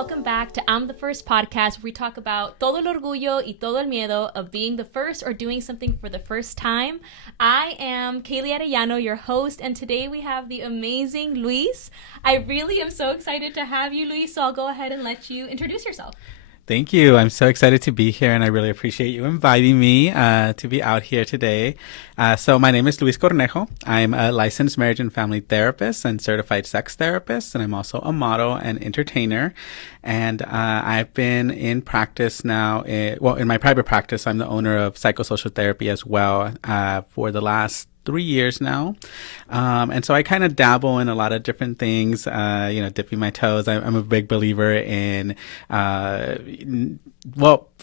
welcome back to I'm the First podcast, where we talk about todo el orgullo y todo el miedo of being the first or doing something for the first time. I am Kaelly Arellano, your host, and today we have the amazing Luis. I really am so excited to have you, Luis, so I'll go ahead and let you introduce yourself. Thank you. I'm so excited to be here, and I really appreciate you inviting me to be out here today. So my name is Luis Cornejo. I'm a licensed marriage and family therapist and certified sex therapist, and I'm also a model and entertainer. And I've been in practice now. In my private practice, I'm the owner of psychosocial therapy as well for the last 3 years now. And so I kind of dabble in a lot of different things, dipping my toes. I'm a big believer in,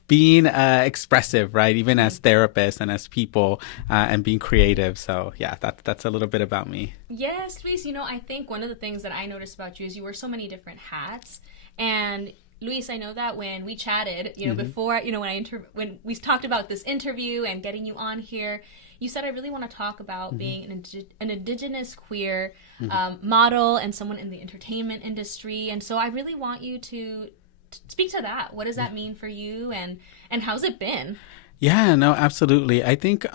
being expressive, right? Even as therapists and as people, and being creative. So yeah, that's a little bit about me. Yes, Luis, I think one of the things that I noticed about you is you wear so many different hats. And Luis, I know that when we chatted, before, when we talked about this interview and getting you on here, you said, I really want to talk about being an indigenous queer model and someone in the entertainment industry. And so I really want you to speak to that. What does that mean for you, and how's it been? Yeah, no, absolutely. I think,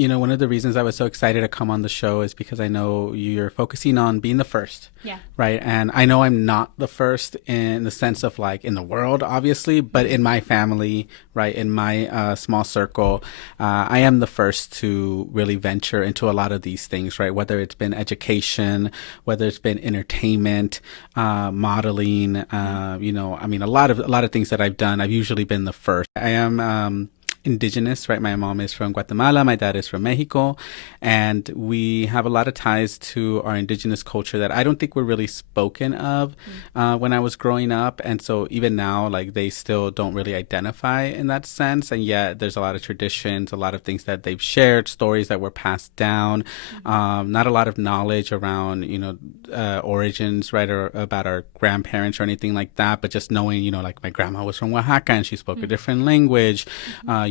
one of the reasons I was so excited to come on the show is because I know you're focusing on being the first. Yeah. Right. And I know I'm not the first in the sense of like in the world, obviously, but in my family, right, in my small circle, I am the first to really venture into a lot of these things, right? Whether it's been education, whether it's been entertainment, modeling, a lot of things that I've done. I've usually been the first. I am indigenous, right? My mom is from Guatemala, my dad is from Mexico, and we have a lot of ties to our indigenous culture that I don't think were really spoken of when I was growing up. And so even now, like, they still don't really identify in that sense. And yet there's a lot of traditions, a lot of things that they've shared, stories that were passed down, not a lot of knowledge around, origins, right, or about our grandparents or anything like that, but just knowing, like my grandma was from Oaxaca and she spoke a different language.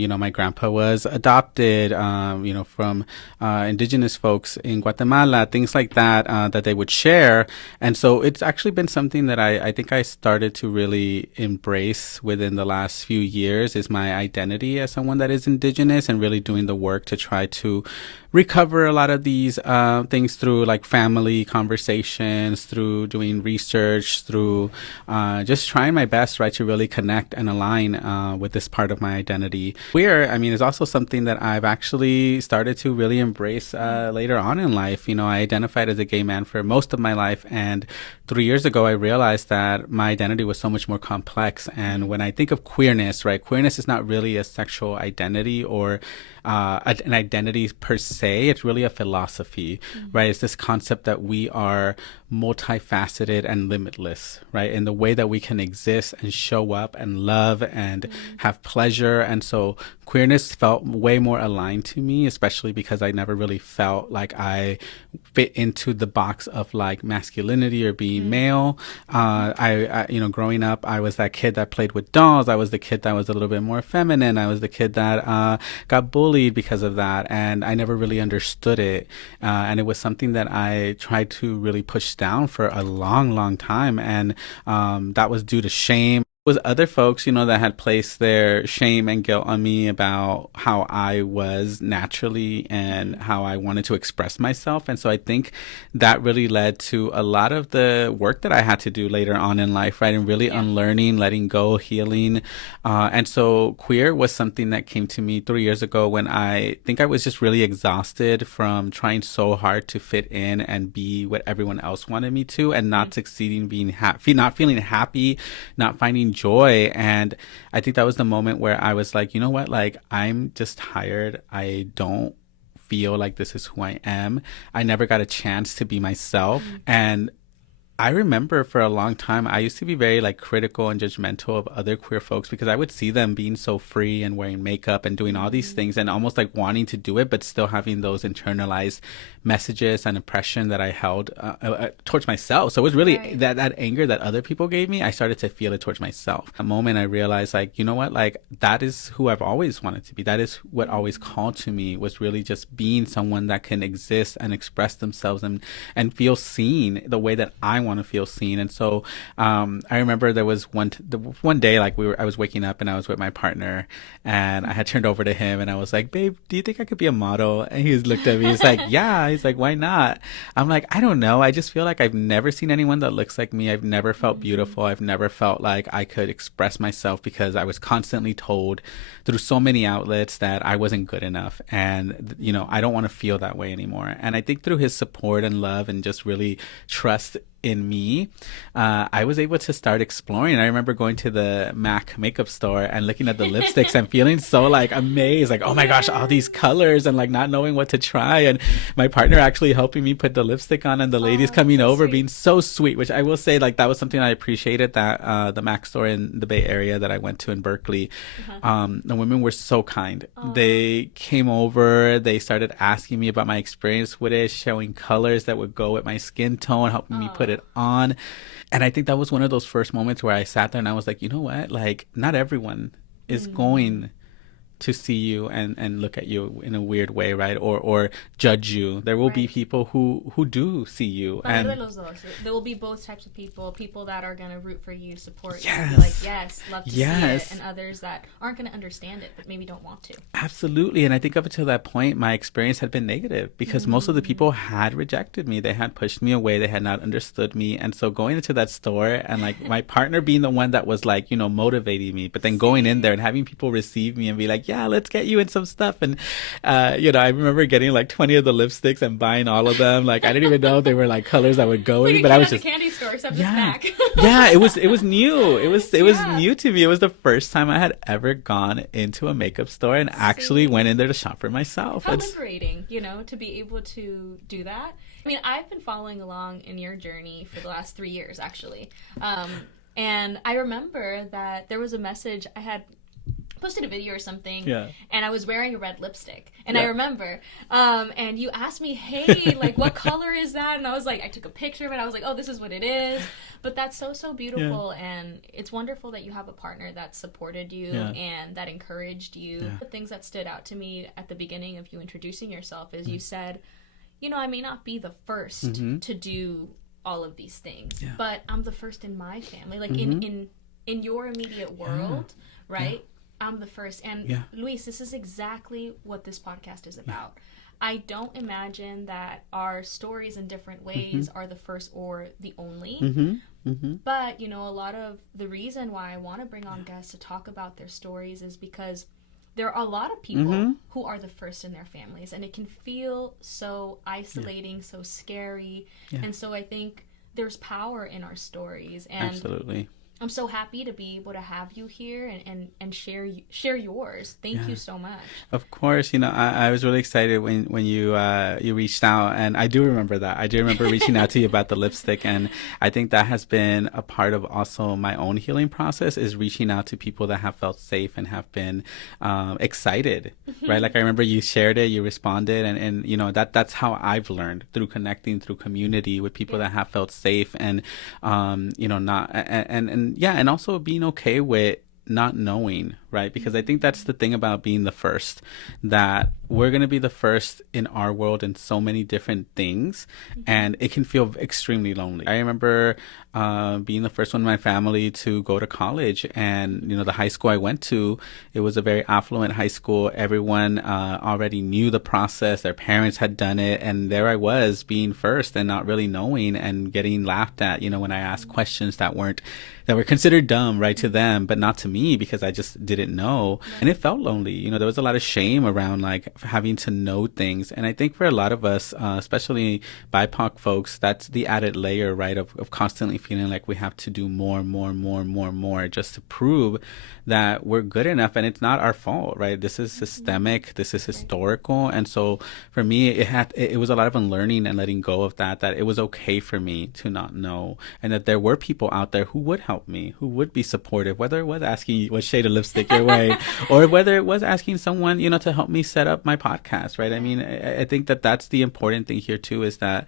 My grandpa was adopted, from indigenous folks in Guatemala, things like that, that they would share. And so it's actually been something that I think I started to really embrace within the last few years, is my identity as someone that is indigenous, and really doing the work to try to recover a lot of these things through like family conversations, through doing research, through just trying my best, right, to really connect and align with this part of my identity. Queer, is also something that I've actually started to really embrace later on in life. I identified as a gay man for most of my life, and 3 years ago I realized that my identity was so much more complex. And when I think of queerness, right, queerness is not really a sexual identity or an identity per se. It's really a philosophy, right? It's this concept that we are multifaceted and limitless, right? In the way that we can exist and show up and love and have pleasure. And so queerness felt way more aligned to me, especially because I never really felt like I fit into the box of like masculinity or being male. I growing up, I was that kid that played with dolls. I was the kid that was a little bit more feminine. I was the kid that got bullied because of that. And I never really understood it. And it was something that I tried to really push down for a long, long time. And that was due to shame. Was other folks, that had placed their shame and guilt on me about how I was naturally and how I wanted to express myself. And so I think that really led to a lot of the work that I had to do later on in life, right? And really unlearning, letting go, healing. And so queer was something that came to me 3 years ago when I think I was just really exhausted from trying so hard to fit in and be what everyone else wanted me to, and not succeeding, being happy, not feeling happy, not finding joy. And I think that was the moment where I was like, you know what, like, I'm just tired. I don't feel like this is who I am. I never got a chance to be myself. And I remember for a long time, I used to be very like critical and judgmental of other queer folks because I would see them being so free and wearing makeup and doing all these things and almost like wanting to do it, but still having those internalized messages and oppression that I held towards myself. So it was really that anger that other people gave me, I started to feel it towards myself. At the moment I realized, like, you know what, like, that is who I've always wanted to be. That is what always called to me, was really just being someone that can exist and express themselves and feel seen the way that I want to feel seen. And so I remember there was one day, like I was waking up and I was with my partner, and I had turned over to him and I was like, babe, do you think I could be a model? And he looked at me, he's like, yeah. He's like, why not? I'm like, I don't know. I just feel like I've never seen anyone that looks like me. I've never felt beautiful. I've never felt like I could express myself, because I was constantly told through so many outlets that I wasn't good enough. And, you know, I don't want to feel that way anymore. And I think through his support and love and just really trust in me, I was able to start exploring. I remember going to the MAC makeup store and looking at the lipsticks and feeling so like amazed, like, oh my gosh, all these colors, and like not knowing what to try. And my partner actually helping me put the lipstick on, and the ladies coming over sweet. Being so sweet, which I will say, like, that was something I appreciated, that the MAC store in the Bay Area that I went to in Berkeley, the women were so kind. They came over, they started asking me about my experience with it, showing colors that would go with my skin tone, helping me put it on. And I think that was one of those first moments where I sat there and I was like, you know what, like, not everyone is going to see you and look at you in a weird way, right? Or judge you. There will be people who do see you. And there will be both types of people that are going to root for you, support you, yes. be like, yes, love to see it, and others that aren't going to understand it, but maybe don't want to. Absolutely. And I think up until that point, my experience had been negative, because most of the people had rejected me. They had pushed me away. They had not understood me. And so going into that store and like my partner being the one that was like, you know, motivating me, but then going in there and having people receive me and be like, yeah, let's get you in some stuff. And, you know, I remember getting like 20 of the lipsticks and buying all of them. Like, I didn't even know they were like colors that would go in, but I was just, the candy store, except snack. Yeah, it was new. It was new to me. It was the first time I had ever gone into a makeup store and actually went in there to shop for myself. How liberating, you know, to be able to do that. I mean, I've been following along in your journey for the last 3 years, actually. And I remember that there was a message I had posted a video or something, and I was wearing a red lipstick, and I remember, and you asked me, hey, like, what color is that? And I was like, I took a picture of it, I was like, oh, this is what it is. But that's so beautiful, and it's wonderful that you have a partner that supported you and that encouraged you. The things that stood out to me at the beginning of you introducing yourself is you said, you know, I may not be the first to do all of these things, but I'm the first in my family, like in your immediate world, right? I'm the first. And Luis, this is exactly what this podcast is about. I don't imagine that our stories in different ways are the first or the only. But, you know, a lot of the reason why I want to bring on guests to talk about their stories is because there are a lot of people who are the first in their families, and it can feel so isolating, so scary. And so I think there's power in our stories. And absolutely. I'm so happy to be able to have you here and share yours. Thank you so much. Of course, you know, I was really excited when you reached out, and I do remember that. I do remember reaching out to you about the lipstick, and I think that has been a part of also my own healing process, is reaching out to people that have felt safe and have been excited, right? Like, I remember you shared it, you responded, and you know, that's how I've learned, through connecting, through community with people that have felt safe, and you know, not and also being okay with not knowing, right? Because I think that's the thing about being the first, that we're going to be the first in our world in so many different things, and it can feel extremely lonely. I remember being the first one in my family to go to college, and, you know, the high school I went to, it was a very affluent high school. Everyone already knew the process. Their parents had done it, and there I was being first and not really knowing, and getting laughed at, you know, when I asked questions that were considered dumb, right, to them, but not to me, because I just didn't know. And it felt lonely. You know, there was a lot of shame around like having to know things. And I think for a lot of us, especially BIPOC folks, that's the added layer, right, of constantly feeling like we have to do more just to prove that we're good enough. And it's not our fault, right? This is systemic. This is historical. And so for me, it was a lot of unlearning and letting go of that it was okay for me to not know, and that there were people out there who would help me, who would be supportive, whether it was asking you what shade of lipstick you're wearing, or whether it was asking someone, you know, to help me set up my podcast, right? I mean, I think that's the important thing here too, is that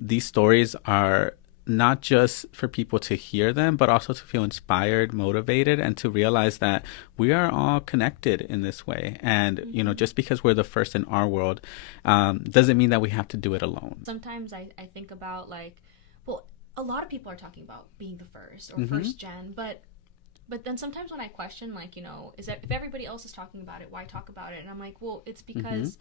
these stories are not just for people to hear them, but also to feel inspired, motivated, and to realize that we are all connected in this way. And, you know, just because we're the first in our world, doesn't mean that we have to do it alone. Sometimes I think about, like, well, a lot of people are talking about being the first or first gen, but then sometimes when I question, like, you know, is that if everybody else is talking about it, why talk about it? And I'm like, well, it's because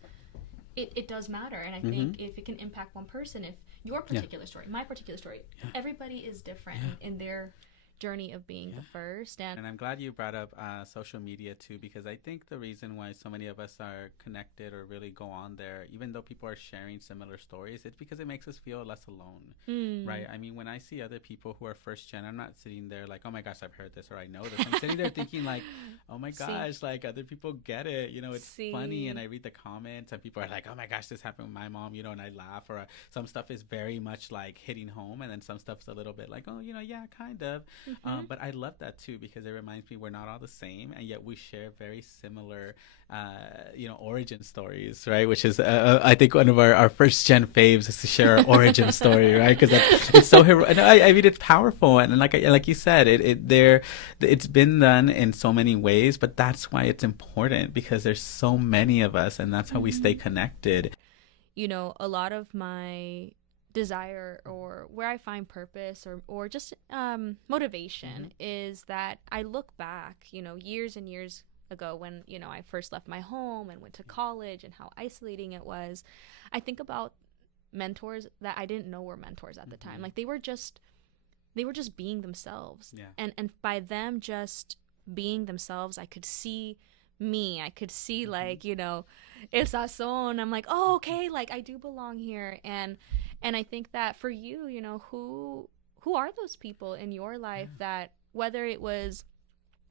it does matter. And I think if it can impact one person, if your particular story, my particular story, everybody is different in their journey of being the first. And I'm glad you brought up social media too, because I think the reason why so many of us are connected or really go on there, even though people are sharing similar stories, it's because it makes us feel less alone, right? I mean, when I see other people who are first gen, I'm not sitting there like, oh my gosh, I've heard this or I know this. I'm sitting there thinking like, oh my gosh, like other people get it, you know, it's funny. And I read the comments and people are like, oh my gosh, this happened with my mom, you know, and I laugh. Or some stuff is very much like hitting home, and then some stuff's a little bit like, oh, you know, yeah, kind of. But I love that too, because it reminds me we're not all the same, and yet we share very similar, you know, origin stories, right? Which is, I think, one of our first gen faves is to share our origin story, right? Because it's so heroic. I mean, it's powerful, and like you said, it's been done in so many ways, but that's why it's important, because there's so many of us, and that's how we stay connected. You know, a lot of my desire or where I find purpose or just motivation is that I look back, you know, years and years ago when, you know, I first left my home and went to college and how isolating it was. I think about mentors that I didn't know were mentors at the time. Like they were just being themselves. And by them just being themselves, I could see me. I could see like, you know, el sazón. I'm like, oh, okay, like I do belong here. And I think that for you, you know, who are those people in your life that, whether it was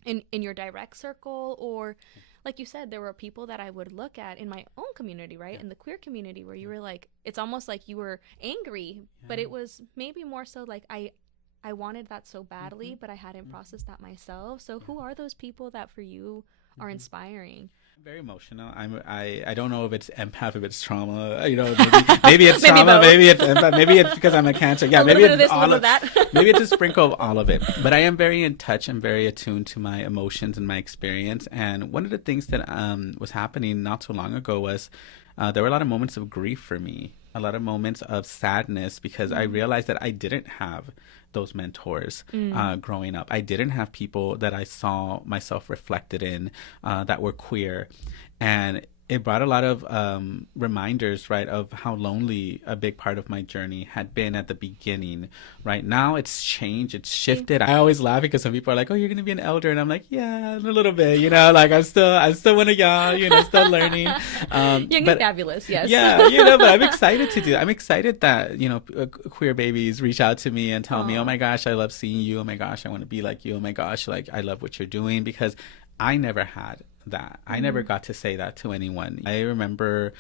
in your direct circle or, like you said, there were people that I would look at in my own community, right? In the queer community, where you were like, it's almost like you were angry, but it was maybe more so like I wanted that so badly, but I hadn't processed that myself. So who are those people that for you are inspiring? Very emotional. I don't know if it's empath, if it's trauma. You know, maybe it's trauma, maybe it's empath, maybe it's because I'm a Cancer. Yeah, maybe it's all of that. Maybe it's a sprinkle of all of it. But I am very in touch and very attuned to my emotions and my experience. And one of the things that was happening not so long ago was there were a lot of moments of grief for me, a lot of moments of sadness, because I realized that I didn't have those mentors growing up. I didn't have people that I saw myself reflected in that were queer. And it brought a lot of reminders, right, of how lonely a big part of my journey had been at the beginning. Right now, it's changed, it's shifted. I always laugh because some people are like, "Oh, you're going to be an elder," and I'm like, "Yeah, a little bit." You know, like I'm still one of y'all. You know, still learning. Young and fabulous, yes. Yeah, you know, but I'm excited to do. I'm excited that, you know, queer babies reach out to me and tell me, "Oh my gosh, I love seeing you. Oh my gosh, I want to be like you. Oh my gosh, like I love what you're doing," because I never had that. I never got to say that to anyone. I remember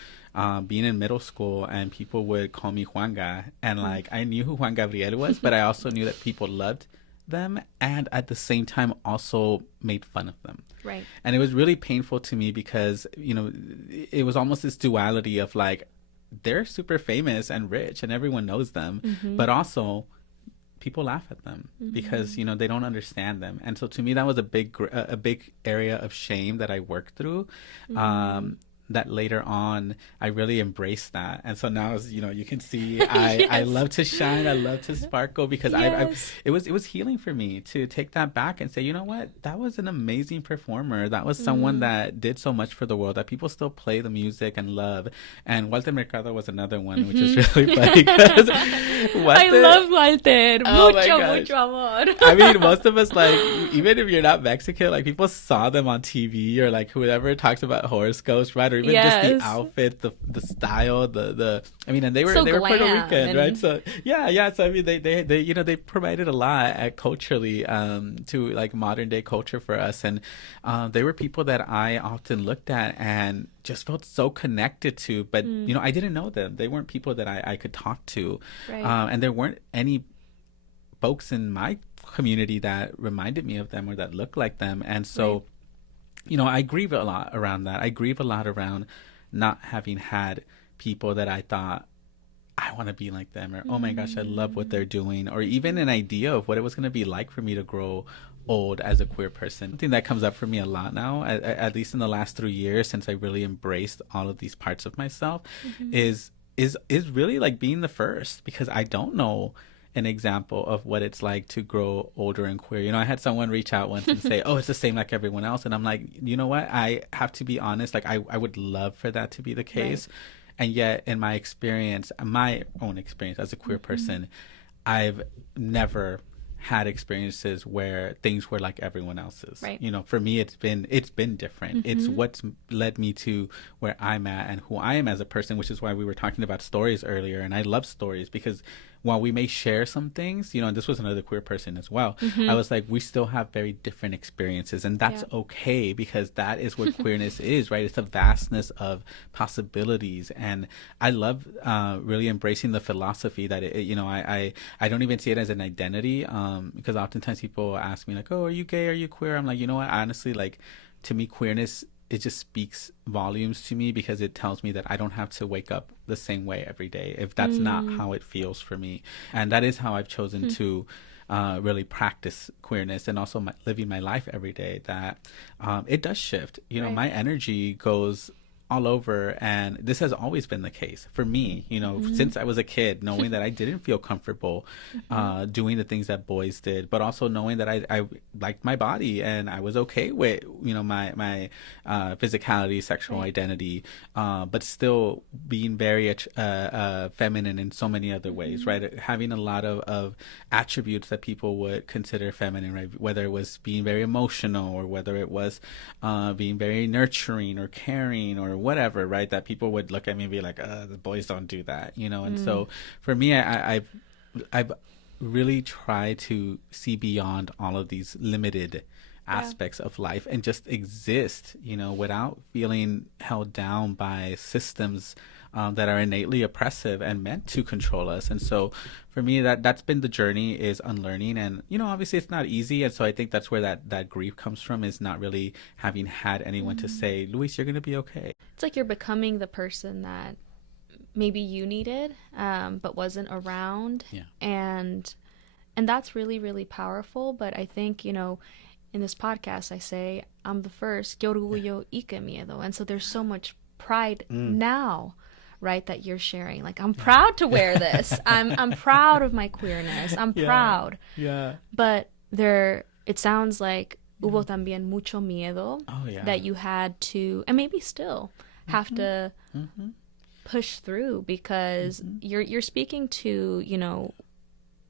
being in middle school and people would call me Juanga, and like I knew who Juan Gabriel was, but I also knew that people loved them and at the same time also made fun of them. Right. And it was really painful to me because, you know, it was almost this duality of like, they're super famous and rich and everyone knows them, but also people laugh at them because, you know, they don't understand them. And so to me, that was a big area of shame that I worked through. That later on, I really embraced that. And so now, you know, you can see I love to shine. I love to sparkle because it was healing for me to take that back and say, you know what, that was an amazing performer. That was someone that did so much for the world that people still play the music and love. And Walter Mercado was another one, which is really funny. I love Walter. Mucho amor. I mean, most of us, like, even if you're not Mexican, like people saw them on TV or like whoever talks about horoscopes, right? Or even just the outfit, the style, the I mean, and they were Puerto Rican, right? So yeah. So I mean, they you know, they provided a lot culturally to like modern day culture for us, and they were people that I often looked at and just felt so connected to, but you know, I didn't know them. They weren't people that I could talk to, right. And there weren't any folks in my community that reminded me of them or that looked like them, and so. Right. You know, I grieve a lot around that. I grieve a lot around not having had people that I thought I want to be like them, or oh my gosh, I love what they're doing, or even an idea of what it was going to be like for me to grow old as a queer person. Something that comes up for me a lot now, at least in the last 3 years since I really embraced all of these parts of myself, is really like being the first, because I don't know an example of what it's like to grow older and queer. You know, I had someone reach out once and say, oh, it's the same like everyone else. And I'm like, you know what? I have to be honest. Like, I would love for that to be the case. Right. And yet, in my experience, my own experience as a queer person, I've never had experiences where things were like everyone else's. Right. You know, for me, it's been different. It's what's led me to where I'm at and who I am as a person, which is why we were talking about stories earlier. And I love stories because while we may share some things, you know, and this was another queer person as well, I was like, we still have very different experiences, and that's okay, because that is what queerness is, right? It's a vastness of possibilities. And I love really embracing the philosophy that it, you know, I don't even see it as an identity, because oftentimes people ask me like, oh, are you gay? Are you queer? I'm like, you know what? Honestly, like, to me, queerness, it just speaks volumes to me, because it tells me that I don't have to wake up the same way every day if that's not how it feels for me. And that is how I've chosen to really practice queerness, and also living my life every day, that it does shift. You know, my energy goes all over, and this has always been the case for me, you know, since I was a kid, knowing that I didn't feel comfortable doing the things that boys did, but also knowing that I liked my body and I was okay with, you know, my physicality, sexual identity, but still being very feminine in so many other ways, right? Having a lot of attributes that people would consider feminine, right? Whether it was being very emotional, or whether it was being very nurturing or caring or whatever, right? That people would look at me and be like, the boys don't do that, you know? And so for me, I've really tried to see beyond all of these limited aspects of life and just exist, you know, without feeling held down by systems that are innately oppressive and meant to control us. And so for me, that's been the journey, is unlearning. And, you know, obviously it's not easy. And so I think that's where that grief comes from, is not really having had anyone to say, Luis, you're going to be okay. It's like you're becoming the person that maybe you needed, but wasn't around. Yeah. And that's really, really powerful. But I think, you know, in this podcast, I say, I'm the first, que orgullo y que miedo. And so there's so much pride now, right, that you're sharing. Like, I'm proud to wear this. I'm proud of my queerness. I'm proud. Yeah. But it sounds like hubo también mucho miedo that you had to, and maybe still have to push through, because you're speaking to, you know,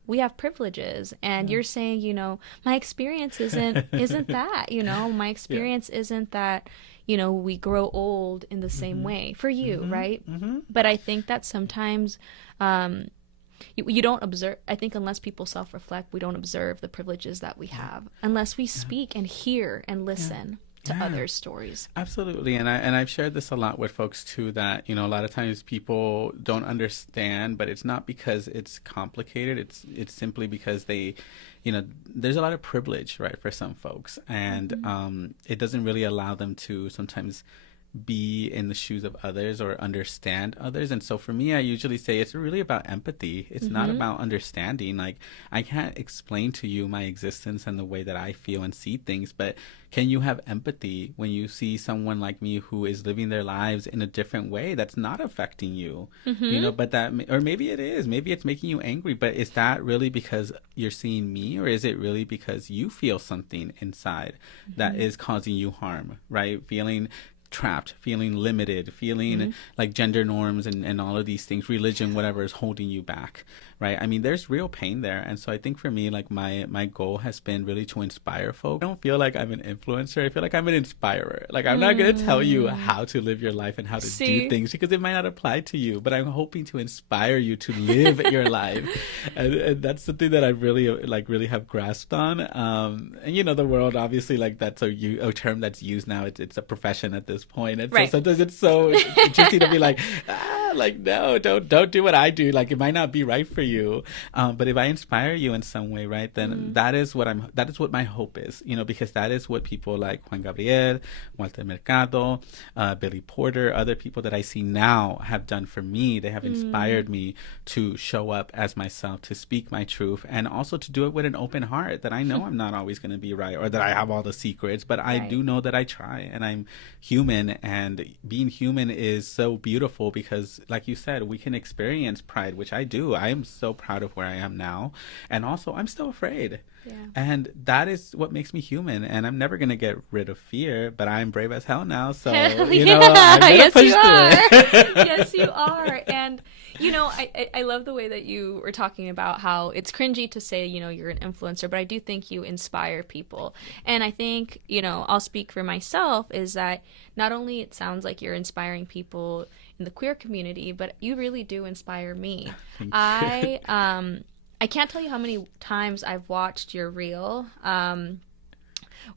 we have privileges, and you're saying, you know, my experience isn't that, you know, my experience isn't that, you know, we grow old in the same way for you, right? But I think that sometimes you don't observe. I think unless people self-reflect, we don't observe the privileges that we have, unless we speak and hear and listen to others' stories. Absolutely. And I've shared this a lot with folks too, that, you know, a lot of times people don't understand, but it's not because it's complicated. It's simply because they, you know, there's a lot of privilege, right, for some folks, and it doesn't really allow them to sometimes be in the shoes of others or understand others. And so for me, I usually say it's really about empathy. It's not about understanding. Like, I can't explain to you my existence and the way that I feel and see things, but can you have empathy when you see someone like me who is living their lives in a different way that's not affecting you? You know, but that, or maybe it is, maybe it's making you angry, but is that really because you're seeing me, or is it really because you feel something inside that is causing you harm, right? Feeling trapped, feeling limited, feeling like gender norms and all of these things, religion, whatever, is holding you back, right? I mean, there's real pain there. And so I think for me, like, my goal has been really to inspire folks. I don't feel like I'm an influencer. I feel like I'm an inspirer. Like, I'm not going to tell you how to live your life and how to do things, because it might not apply to you, but I'm hoping to inspire you to live your life. And that's the thing that I really have grasped on. And, you know, the world, obviously, like, that's a term that's used now. It's a profession at this point. And so sometimes it's so interesting to be like, no, don't do what I do. Like, it might not be right for you. But if I inspire you in some way, right, then that is what my hope is, you know, because that is what people like Juan Gabriel, Walter Mercado, Billy Porter, other people that I see now have done for me. They have inspired me to show up as myself, to speak my truth, and also to do it with an open heart, that I know I'm not always going to be right, or that I have all the secrets, but I do know that I try, and I'm human, and being human is so beautiful, because like you said, we can experience pride, which I do. I am so proud of where I am now. And also, I'm still afraid. Yeah. And that is what makes me human. And I'm never going to get rid of fear, but I'm brave as hell now. So, Hell you know, yeah. I'm going to push through it. Yes, you are. And, you know, I love the way that you were talking about how it's cringy to say, you know, you're an influencer, but I do think you inspire people. And I think, you know, I'll speak for myself, is that not only it sounds like you're inspiring people in the queer community, but you really do inspire me. I can't tell you how many times I've watched your reel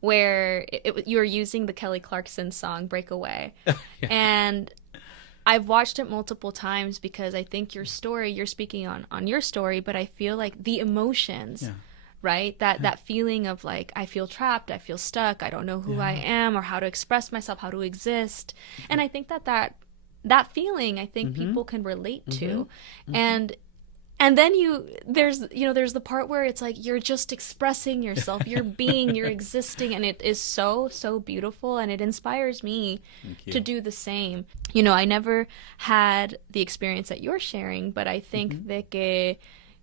where you were using the Kelly Clarkson song Breakaway. Yeah. And I've watched it multiple times because I think your story, you're speaking on your story, but I feel like the emotions, right? That feeling of like, I feel trapped, I feel stuck, I don't know who I am or how to express myself, how to exist. And I think that feeling, I think people can relate to. And then there's the part where it's like you're just expressing yourself, you're being, you're existing, and it is so, so beautiful, and it inspires me to do the same. You know, I never had the experience that you're sharing, but I think that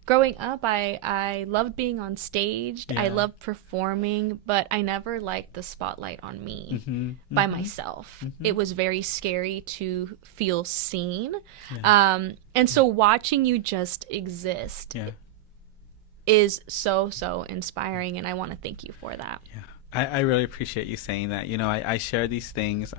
growing up, I loved being on stage. I loved performing, but I never liked the spotlight on me by myself. It was very scary to feel seen. And so watching you just exist is so, so inspiring, and I want to thank you for that. Yeah, I really appreciate you saying that. You know, I share these things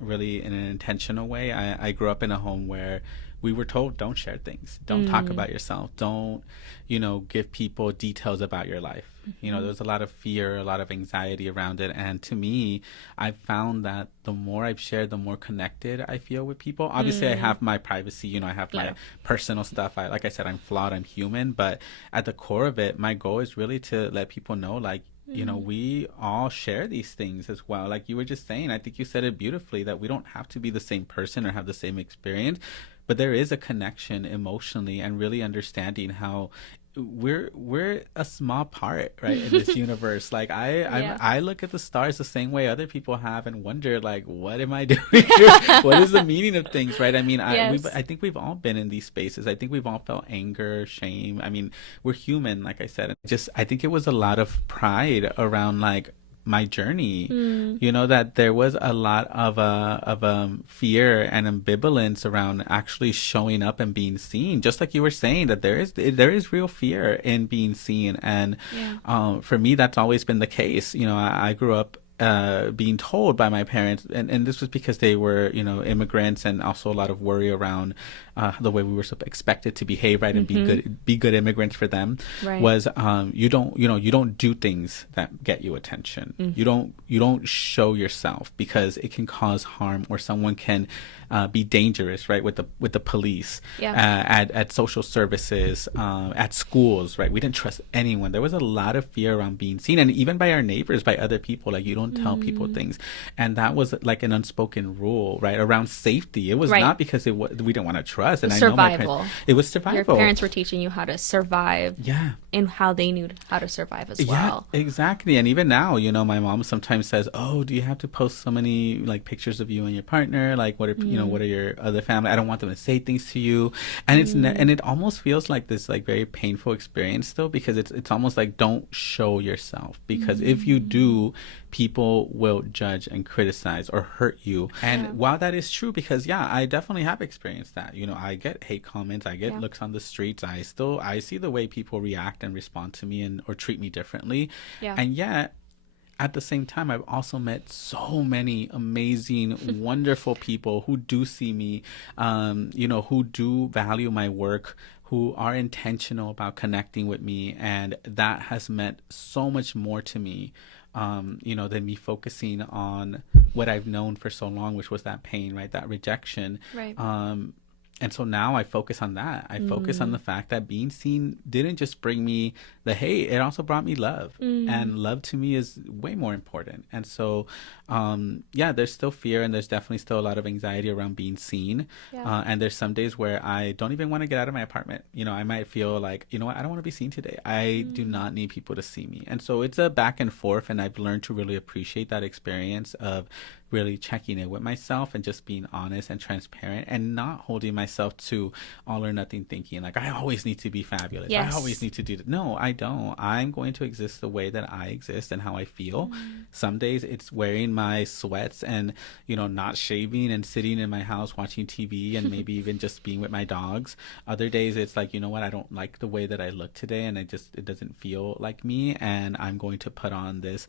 really in an intentional way. I grew up in a home where we were told, don't share things, don't talk about yourself, don't, you know, give people details about your life. You know, there's a lot of fear, a lot of anxiety around it. And to me, I've found that the more I've shared, the more connected I feel with people. Obviously, I have my privacy, you know, I have my personal stuff. Like I said, I'm flawed, I'm human. But at the core of it, my goal is really to let people know, like, you know, we all share these things as well. Like you were just saying, I think you said it beautifully, that we don't have to be the same person or have the same experience, but there is a connection emotionally, and really understanding how we're a small part, right, in this universe. Like I look at the stars the same way other people have and wonder, like, what am I doing here? What is the meaning of things, right? I mean, I think we've all been in these spaces. I think we've all felt anger, shame. I mean, we're human, like I said. I think it was a lot of pride around, like, my journey, you know, that there was a lot of fear and ambivalence around actually showing up and being seen. Just like you were saying, that there is real fear in being seen. And for me, that's always been the case. You know, I grew up being told by my parents, and this was because they were, you know, immigrants, and also a lot of worry around the way we were expected to behave, right, and be good immigrants for them, was you don't do things that get you attention. You don't show yourself, because it can cause harm, or someone can be dangerous, right, with the police, at social services, at schools, right. We didn't trust anyone. There was a lot of fear around being seen, and even by our neighbors, by other people. Like, you don't tell people things, and that was like an unspoken rule, right, around safety. It was not because we didn't want to trust. And survival. I know my parents, it was survival. Your parents were teaching you how to survive, and how they knew how to survive as well. Yeah, exactly. And even now, you know, my mom sometimes says, "Oh, do you have to post so many, like, pictures of you and your partner? Like, what are you know, what are your other family? I don't want them to say things to you." And and it almost feels like this, like, very painful experience still, because it's almost like, don't show yourself, because if you do, people will judge and criticize or hurt you. And while that is true, because I definitely have experienced that. You know, I get hate comments, I get looks on the streets. I see the way people react and respond to me or treat me differently. And yet, at the same time, I've also met so many amazing, wonderful people who do see me, you know, who do value my work, who are intentional about connecting with me. And that has meant so much more to me, you know, than me focusing on what I've known for so long, which was that pain, right? That rejection. Right. And so now I focus on that. I focus on the fact that being seen didn't just bring me the hate, it also brought me love. And love to me is way more important. And so, yeah, there's still fear and there's definitely still a lot of anxiety around being seen. And there's some days where I don't even want to get out of my apartment. You know, I might feel like, you know what, I don't want to be seen today. I do not need people to see me. And so it's a back and forth. And I've learned to really appreciate that experience of really checking in with myself and just being honest and transparent and not holding myself to all or nothing thinking like I always need to be fabulous. I always need to do that. No, I don't. I'm going to exist the way that I exist and how I feel. Some days it's wearing my sweats and, you know, not shaving and sitting in my house watching TV and maybe even just being with my dogs. Other days it's like, you know what, I don't like the way that I look today and it doesn't feel like me, and I'm going to put on this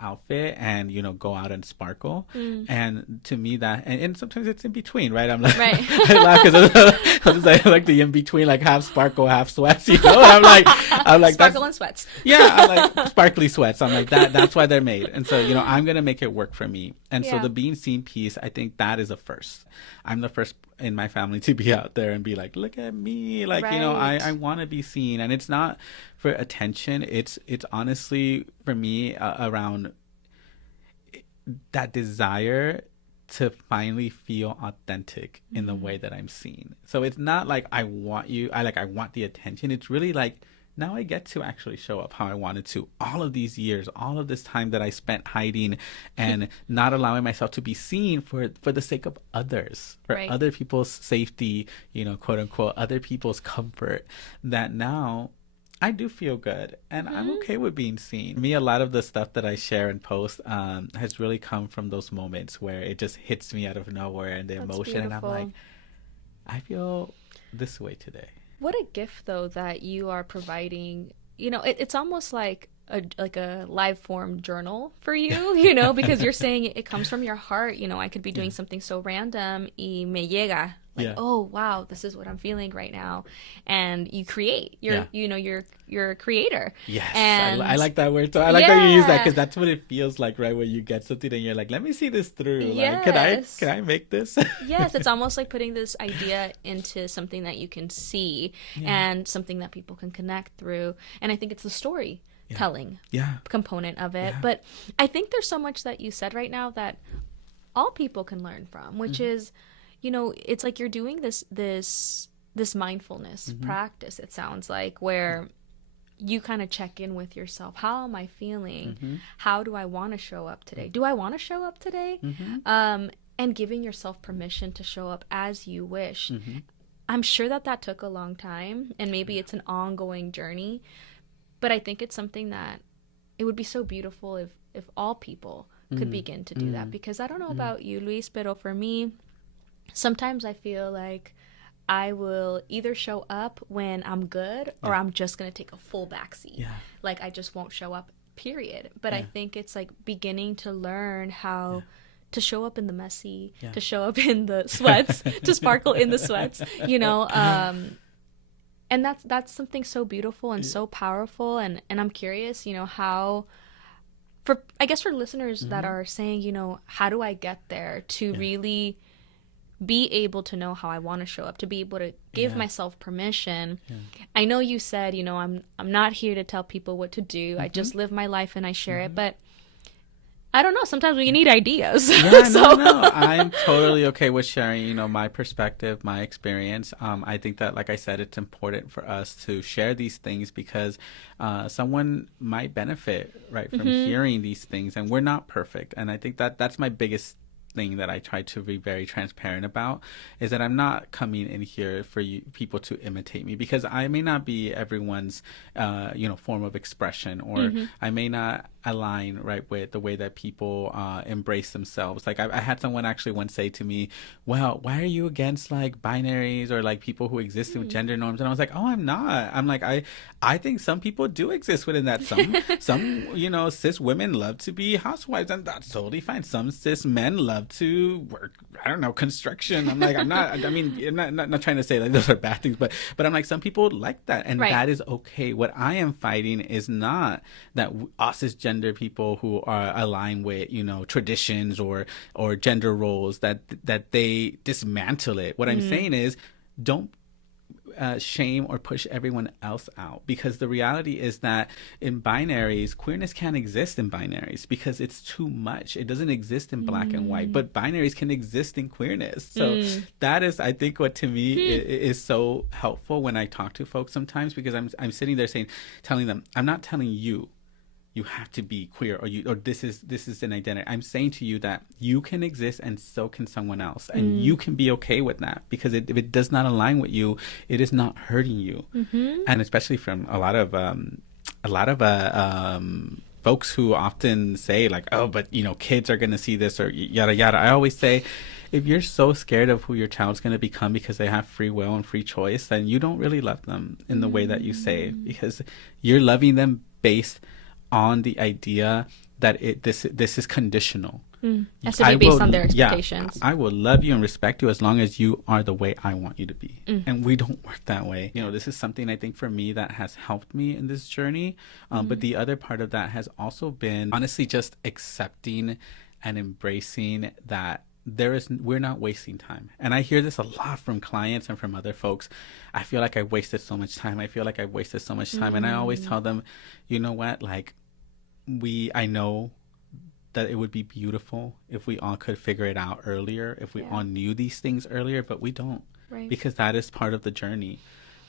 outfit and, you know, go out and sparkle. And to me that, and sometimes it's in between, right? I'm like, I laugh because I like the in between, like half sparkle, half sweats, you know? I'm like sparkle and sweats. Yeah, I like sparkly sweats. I'm like that's why they're made. And so, you know, I'm gonna make it work for me. And so the being seen piece, I think that is a first. I'm the first in my family to be out there and be like, look at me, like, you know, I want to be seen. And it's not for attention. It's honestly for me around that desire to finally feel authentic in the way that I'm seen. So it's not like I want the attention. It's really like, now I get to actually show up how I wanted to. All of these years, all of this time that I spent hiding and not allowing myself to be seen for the sake of others, for other people's safety, you know, quote unquote, other people's comfort, that now I do feel good and I'm okay with being seen. Me, a lot of the stuff that I share and post has really come from those moments where it just hits me out of nowhere and the emotion. Beautiful. And I'm like, I feel this way today. What a gift, though, that you are providing. You know, it's almost like a live form journal for you, you know, because you're saying it comes from your heart. You know, I could be doing something so random y me llega. Like, oh, wow, this is what I'm feeling right now. And you create. You know, you're a creator. Yes, and I like that word. So I like that you use that, because that's what it feels like, right? When you get something and you're like, let me see this through. Yes. Like, can I make this? Yes, it's almost like putting this idea into something that you can see and something that people can connect through. And I think it's the storytelling component of it. But I think there's so much that you said right now that all people can learn from, which is, you know, it's like you're doing this mindfulness practice, it sounds like, where you kind of check in with yourself. How am I feeling? How do I want to show up today? Do I want to show up today? And giving yourself permission to show up as you wish. I'm sure that took a long time, and maybe it's an ongoing journey, but I think it's something that it would be so beautiful if all people could begin to do that. Because I don't know about you, Luis, but for me, sometimes I feel like I will either show up when I'm good or I'm just going to take a full backseat. Like, I just won't show up, period. But I think it's like beginning to learn how to show up in the messy, to show up in the sweats, to sparkle in the sweats, you know. And that's something so beautiful and so powerful. And I'm curious, you know, how... I guess for listeners that are saying, you know, how do I get there to really be able to know how I want to show up, to be able to give myself permission. I know you said, you know, I'm not here to tell people what to do. I just live my life and I share it. But I don't know. Sometimes we need ideas. No. I'm totally okay with sharing, you know, my perspective, my experience. I think that, like I said, it's important for us to share these things because someone might benefit, right, from hearing these things. And we're not perfect. And I think that that's my biggest thing that I try to be very transparent about, is that I'm not coming in here for people to imitate me, because I may not be everyone's you know, form of expression, or I may not align right with the way that people embrace themselves. Like I had someone actually once say to me, well, why are you against like binaries or like people who exist with gender norms? And I was like, oh, I'm not. I'm like, I think some people do exist within that. Some you know, cis women love to be housewives, and that's totally fine. Some cis men love to work, I don't know, construction. I'm like, I'm not trying to say like those are bad things, but I'm like, some people like that, and that is okay. What I am fighting is not that us as gender people who are aligned with, you know, traditions or gender roles, that they dismantle it. What I'm saying is, don't shame or push everyone else out, because the reality is that in binaries, queerness can't exist in binaries because it's too much. It doesn't exist in black and white, but binaries can exist in queerness. So that is, I think, what to me is so helpful when I talk to folks sometimes, because I'm sitting there telling them, I'm not telling you have to be queer, or this is an identity. I'm saying to you that you can exist and so can someone else, and you can be okay with that, because if it does not align with you, it is not hurting you. And especially from a lot of folks who often say like, oh, but kids are going to see this or yada yada. I always say, if you're so scared of who your child's going to become because they have free will and free choice, then you don't really love them in the way that you say, because you're loving them based on the idea that this is conditional. Has to be based on their expectations. I will love you and respect you as long as you are the way I want you to be. And we don't work that way. This is something I think for me that has helped me in this journey. But the other part of that has also been honestly just accepting and embracing that we're not wasting time. And I hear this a lot from clients and from other folks. I feel like I wasted so much time. And I always tell them, you know what, like, I know that it would be beautiful if we all could figure it out earlier, if we all knew these things earlier, but we don't. Right. Because that is part of the journey.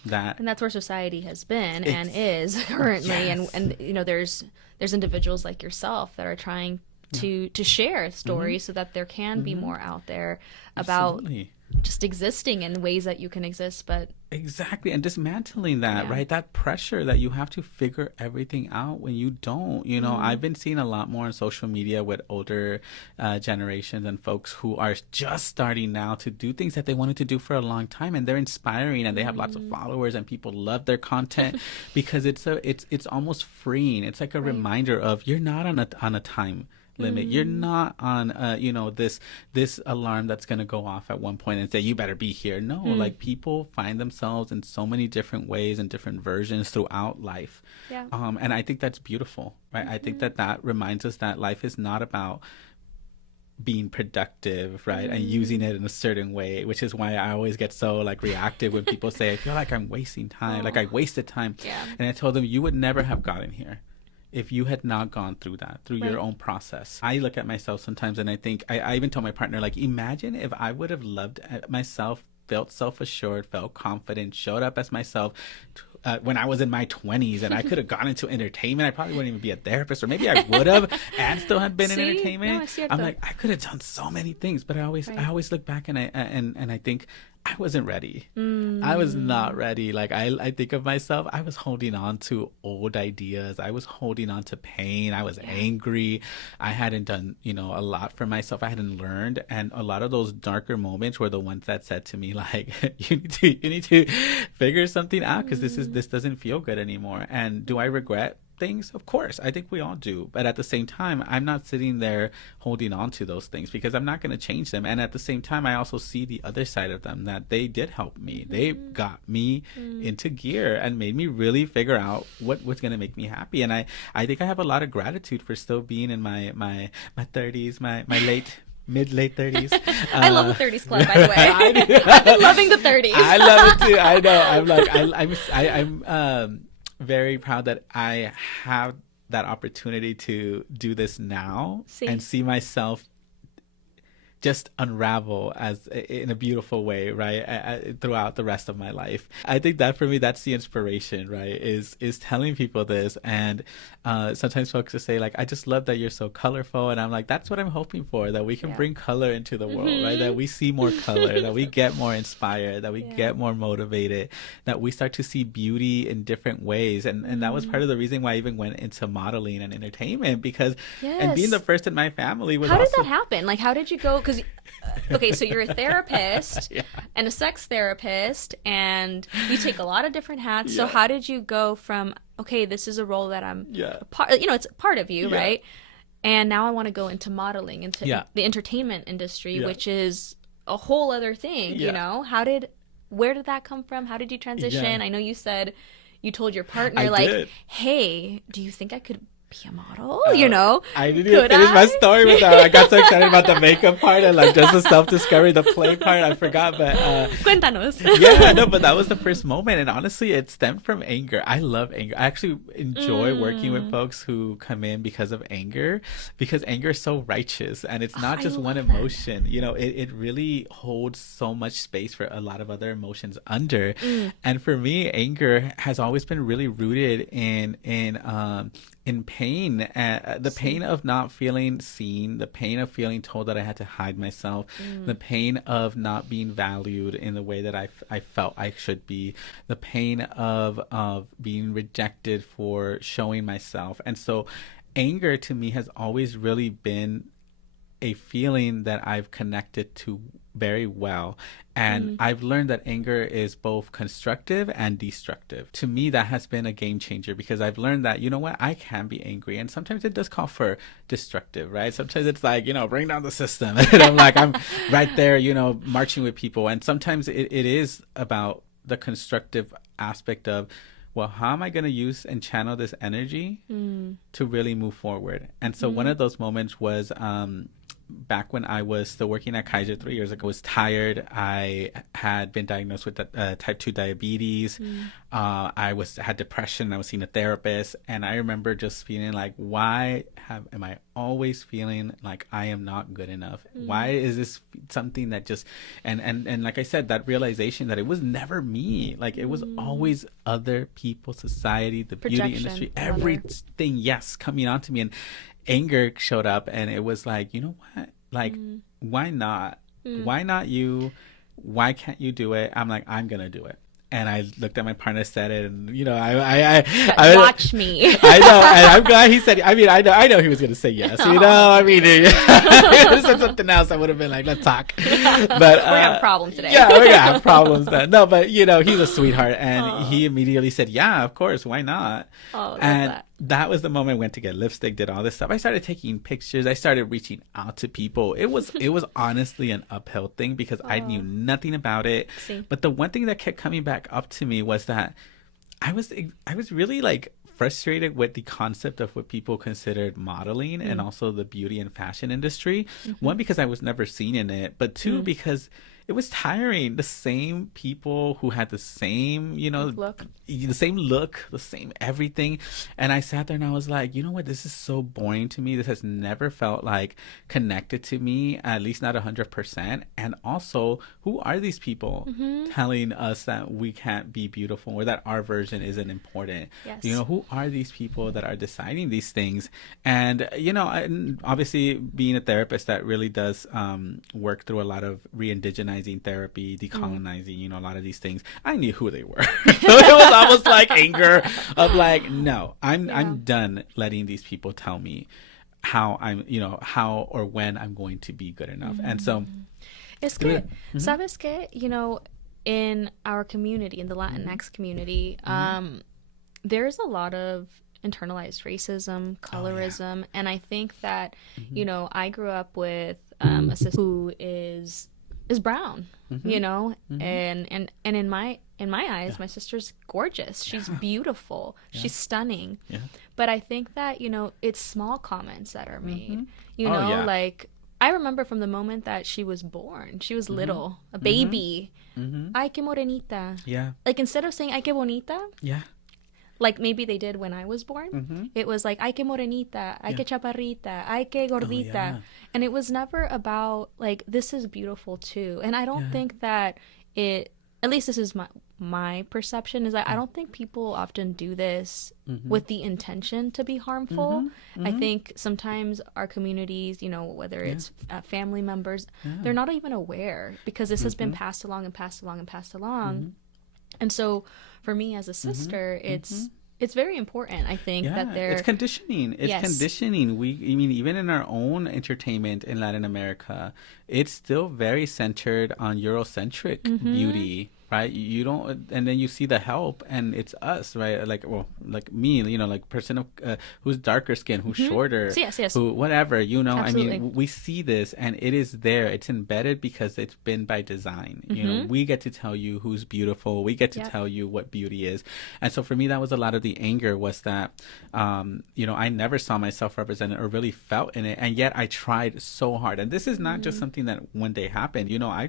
And that's where society has been and is currently. Yes. And there's individuals like yourself that are trying to share stories so that there can be more out there about just existing in ways that you can exist, but exactly, and dismantling that, right? That pressure that you have to figure everything out when you don't. I've been seeing a lot more on social media with older generations and folks who are just starting now to do things that they wanted to do for a long time, and they're inspiring, and they have lots of followers, and people love their content because it's almost freeing. It's like a reminder of you're not on a time limit. You're not on this alarm that's going to go off at one point and say you better be here. No, like, people find themselves in so many different ways and different versions throughout life. And I think that's beautiful, right? I think that reminds us that life is not about being productive, right? And using it in a certain way, which is why I always get so like reactive when people say I feel like I'm wasting time, like I wasted time. And I told them, you would never have gotten here if you had not gone through your own process. I look at myself sometimes and I think, I even told my partner, like, imagine if I would have loved myself, felt self-assured, felt confident, showed up as myself when I was in my 20s, and I could have gone into entertainment. I probably wouldn't even be a therapist, or maybe I would have and still have been in entertainment. I'm like, I could have done so many things, but I always look back and I think, I wasn't ready. I was not ready. Like, I think of myself, I was holding on to old ideas. I was holding on to pain. I was angry. I hadn't done, a lot for myself. I hadn't learned. And a lot of those darker moments were the ones that said to me, like, you need to figure something out, because this doesn't feel good anymore. And do I regret things? Of course, I think we all do, but at the same time, I'm not sitting there holding on to those things because I'm not going to change them. And at the same time, I also see the other side of them, that they did help me. They got me into gear and made me really figure out what was going to make me happy. And I think I have a lot of gratitude for still being in my 30s, my mid-late 30s. I love the 30s club, by the way. I've been loving the 30s. I love it too. I know. I'm very proud that I have that opportunity to do this now and see myself just unravel in a beautiful way, right? Throughout the rest of my life. I think that for me, that's the inspiration, right? Is telling people this. And sometimes folks will say, like, I just love that you're so colorful. And I'm like, that's what I'm hoping for, that we can bring color into the world, right? That we see more color, that we get more inspired, that we get more motivated, that we start to see beauty in different ways. And that was part of the reason why I even went into modeling and entertainment, because and being the first in my family was How did that happen? Like, how did you go? Because okay, so you're a therapist and a sex therapist, and you take a lot of different hats. So how did you go from, okay, this is a role that I'm part, it's part of you, right? And now I want to go into modeling, into the entertainment industry, which is a whole other thing, where did that come from? How did you transition? I know you said you told your partner, hey, do you think I could be a model? You know, I didn't even finish my story with that. I got so excited about the makeup part and like just the self-discovery, the play part. I forgot, but Cuéntanos. yeah, no, but that was the first moment, and honestly, it stemmed from anger. I love anger. I actually enjoy working with folks who come in because of anger, because anger is so righteous, and it's not just one emotion. You know, it really holds so much space for a lot of other emotions under, and for me, anger has always been really rooted in pain, the pain of not feeling seen, the pain of feeling told that I had to hide myself, the pain of not being valued in the way that I felt I should be, the pain of being rejected for showing myself. And so anger to me has always really been a feeling that I've connected to very well. And I've learned that anger is both constructive and destructive. To me, that has been a game changer, because I've learned that, you know what, I can be angry. And sometimes it does call for destructive, right? Sometimes it's like, you know, bring down the system. And I'm right there, you know, marching with people. And sometimes it is about the constructive aspect of, well, how am I going to use and channel this energy to really move forward? And so one of those moments was back when I was still working at Kaiser 3 years ago. I was tired. I had been diagnosed with type 2 diabetes. I had depression. I was seeing a therapist. And I remember just feeling like, why am I always feeling like I am not good enough? Why is this something that just, and like I said, that realization that it was never me. Like it was always other people, society, the beauty industry, everything, yes, coming onto me. And anger showed up, and it was like, you know what? Like, why not? Why not you? Why can't you do it? I'm like, I'm going to do it. And I looked at my partner, said it, and you know, I watch me. I know, and I'm glad he said. I mean, I know he was going to say yes. You know, I mean, if he said something else, I would have been like, let's talk. But we're gonna have problems today. Yeah, we're gonna have problems then. No, but you know, he's a sweetheart, and he immediately said, yeah, of course, why not? And that was the moment I went to get lipstick, did all this stuff. I started taking pictures. I started reaching out to people. It was honestly an uphill thing, because I knew nothing about it. But the one thing that kept coming back up to me was that I was really like frustrated with the concept of what people considered modeling and also the beauty and fashion industry. One, because I was never seen in it, but two, because it was tiring. The same people who had the same, you know, the same look, the same everything. And I sat there and I was like, you know what? This is so boring to me. This has never felt like connected to me, at least not 100%. And also, who are these people telling us that we can't be beautiful or that our version isn't important? Yes. You know, who are these people that are deciding these things? And, you know, obviously being a therapist that really does work through a lot of re-indigenizing therapy, decolonizing, you know, a lot of these things, I knew who they were. So it was almost like anger of like, no, I'm done letting these people tell me how I'm, you know, how or when I'm going to be good enough. And so es que, sabes que, you know, in our community, in the Latinx community, there's a lot of internalized racism, colorism, and I think that, you know, I grew up with a sister who is brown, you know, and in my eyes, my sister's gorgeous. She's beautiful. She's stunning. But I think that, you know, it's small comments that are made, you know, like I remember from the moment that she was born, she was little, a baby. Ay, que morenita. Like instead of saying, ay, que bonita. Like maybe they did when I was born. It was like, ay, que morenita, ay, que chaparrita, ay, que gordita. And it was never about, like, this is beautiful too. And I don't think that at least this is my perception, is that I don't think people often do this with the intention to be harmful. I think sometimes our communities, you know, whether it's family members, they're not even aware, because this has been passed along and passed along and passed along. And so for me as a sister, it's very important, I think, that it's conditioning. It's conditioning. I mean, even in our own entertainment in Latin America, it's still very centered on Eurocentric beauty, right? You don't, and then you see the help, and it's us, right? Like, well, like me, like person of who's darker skin, who's shorter, yes. who whatever, Absolutely. I mean, we see this, and it is there. It's embedded because it's been by design. We get to tell you who's beautiful. We get to tell you what beauty is. And so for me, that was a lot of the anger, was that, I never saw myself represented or really felt in it, and yet I tried so hard. And this is not just something that one day happened. I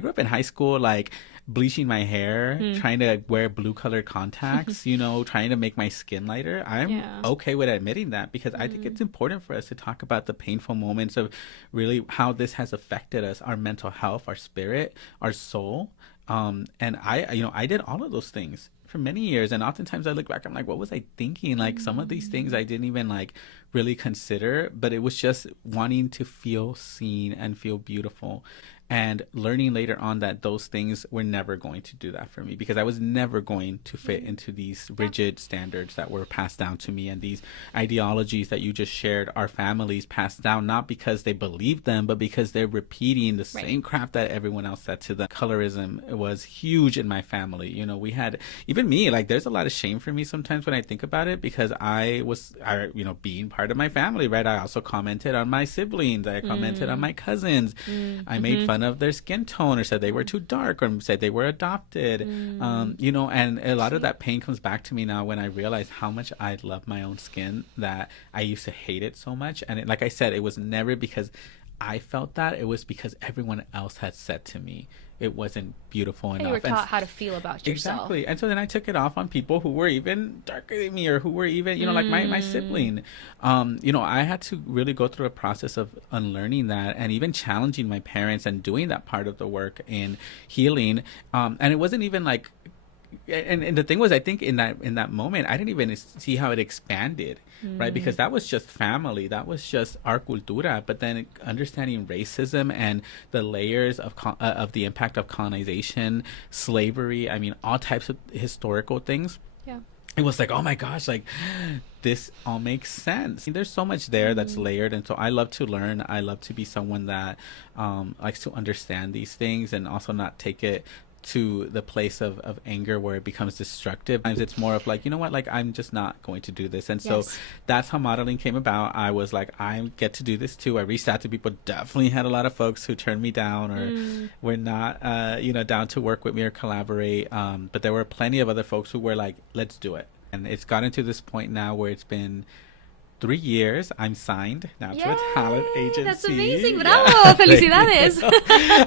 grew up in high school, like bleaching my hair, trying to wear blue colored contacts, trying to make my skin lighter. I'm okay with admitting that, because I think it's important for us to talk about the painful moments of really how this has affected us, our mental health, our spirit, our soul. And I did all of those things for many years, and oftentimes I look back, I'm like, what was I thinking? Like, some of these things I didn't even like really consider, but it was just wanting to feel seen and feel beautiful, and learning later on that those things were never going to do that for me, because I was never going to fit into these rigid standards that were passed down to me, and these ideologies that you just shared, our families passed down, not because they believed them, but because they're repeating the same crap that everyone else said to them. Colorism was huge in my family. We had, even me, like, there's a lot of shame for me sometimes when I think about it, because I being part of my family, right? I also commented on my siblings. I commented on my cousins. I made fun of their skin tone, or said they were too dark, or said they were adopted. And a lot of that pain comes back to me now when I realize how much I love my own skin, that I used to hate it so much. And like I said, it was never because I felt that. It was because everyone else had said to me it wasn't beautiful enough. You were taught how to feel about yourself. Exactly. And so then I took it off on people who were even darker than me, or who were even, like my sibling. I had to really go through a process of unlearning that, and even challenging my parents, and doing that part of the work in healing. And it wasn't even like, and the thing was, I think in that moment, I didn't even see how it expanded, right? Because that was just family, that was just our cultura. But then understanding racism and the layers of the impact of colonization, slavery, I mean, all types of historical things. Yeah. It was like, oh my gosh, like, this all makes sense. There's so much there that's layered. And so I love to learn. I love to be someone that likes to understand these things, and also not take it to the place of anger where it becomes destructive. Sometimes it's more of like, you know what, like, I'm just not going to do this. And so that's how modeling came about. I was like, I get to do this too. I reached out to people. Definitely had a lot of folks who turned me down, or were not down to work with me or collaborate, but there were plenty of other folks who were like, let's do it. And it's gotten to this point now where it's been 3 years. I'm signed now to a talent agency. That's amazing. Bravo. Felicidades.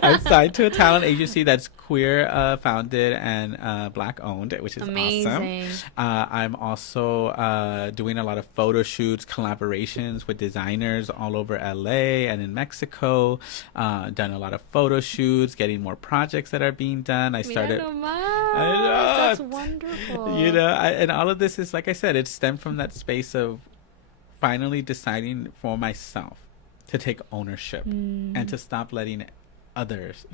I'm signed to a talent agency that's queer founded and Black owned, which is amazing. Awesome. I'm also doing a lot of photo shoots, collaborations with designers all over LA and in Mexico. Done a lot of photo shoots, getting more projects that are being done. I started. I know. That's wonderful. And all of this is, like I said, it stemmed from that space of finally deciding for myself to take ownership, and to stop letting others,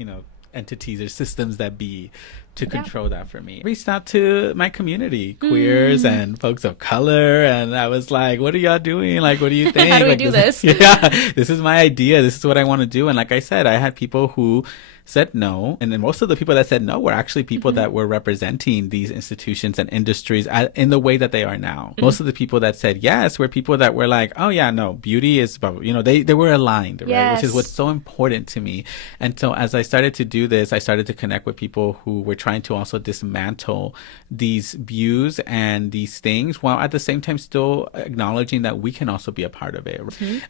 entities or systems that be, to control that for me. I reached out to my community, queers and folks of color, and I was like, what are y'all doing? Like, what do you think? How do we do this? This is my idea. This is what I want to do. And like I said, I had people who said no, and then most of the people that said no were actually people that were representing these institutions and industries in the way that they are now. Most of the people that said yes were people that were like, oh yeah, no, beauty is about, they were aligned, right? Which is what's so important to me. And so as I started to do this, I started to connect with people who were trying to also dismantle these views and these things, while at the same time still acknowledging that we can also be a part of it.